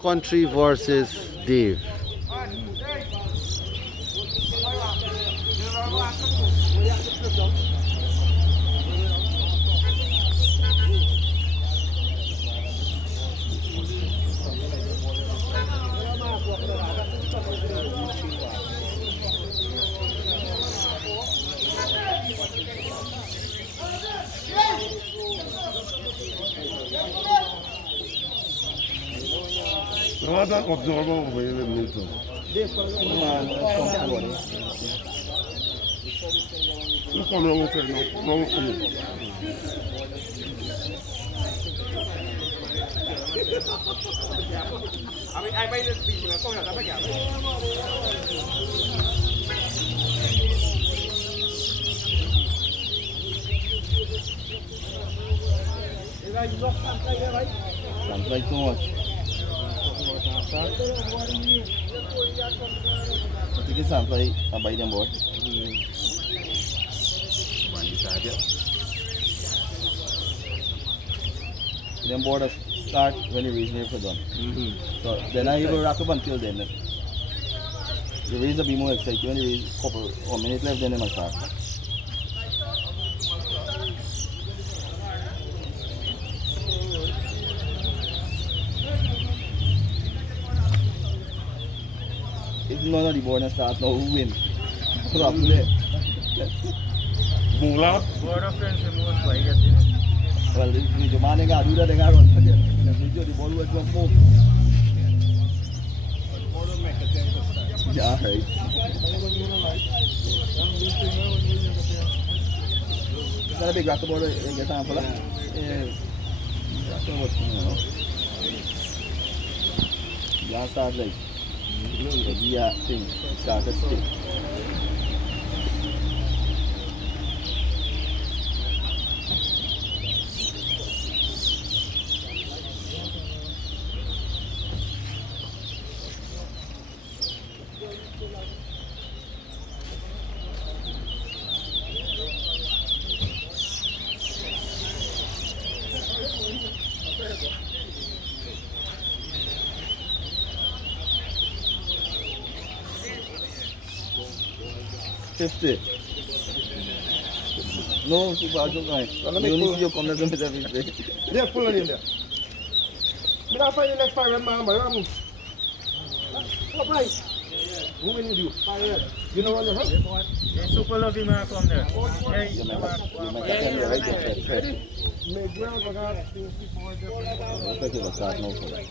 Country versus Dave. I want an observer over here in Milton. You come around and say, no, wrong for you. Sounds like too much. I think it sounds like a biting board. Them board start when the reason for done. So then I even rock up until then. The race will be more exciting when the race couple or minute left, then they must start. If none of the board start now, who win? Probably. Bola? Board of friends removed by get Well, if the man got do that, they got run again. The ball will jump more. Yeah, right. Is that a big rock board in your time for that? Yeah. Rock board, you know. Yeah, start like. Yeah, thing. Start to stick. $50. No, super, I don't mind. You only see you come to the everything. They're full in there. But I'll find the next 5 man, but I'm... What price? Who will you do? 5 red. You know what you have? Yeah, super lovely man come there. You might attend the right there. Make well for that. I think it will start now for that.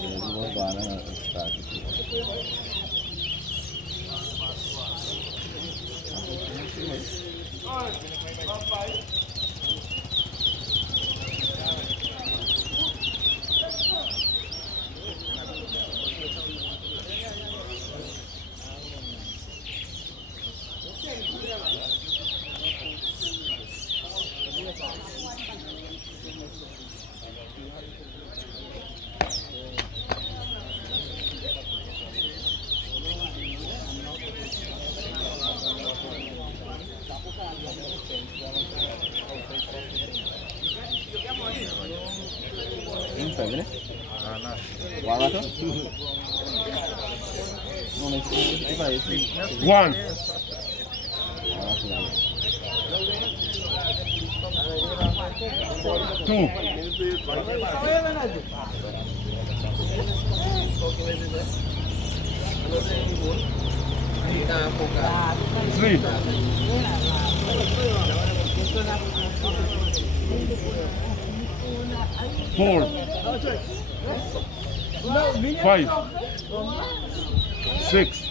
You will go on and start it. One. Two. Three. 4. 5. 6.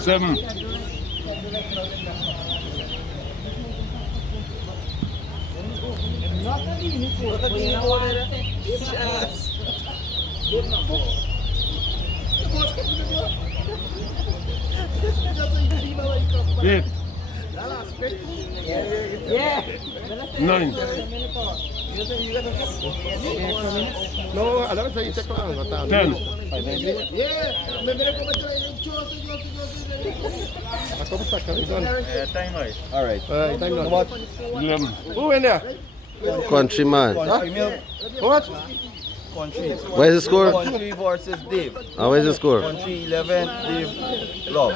7. 8. 9. No, alam mo sa check lang. 10. 5 minutes. Ako basta kami doon. Time wise. Alright. Time How na. much? 11. Who in there? Countryman. Country milk. How much? Country. What is the score? Country versus Dave. What is the score? Country 11, Dave 12.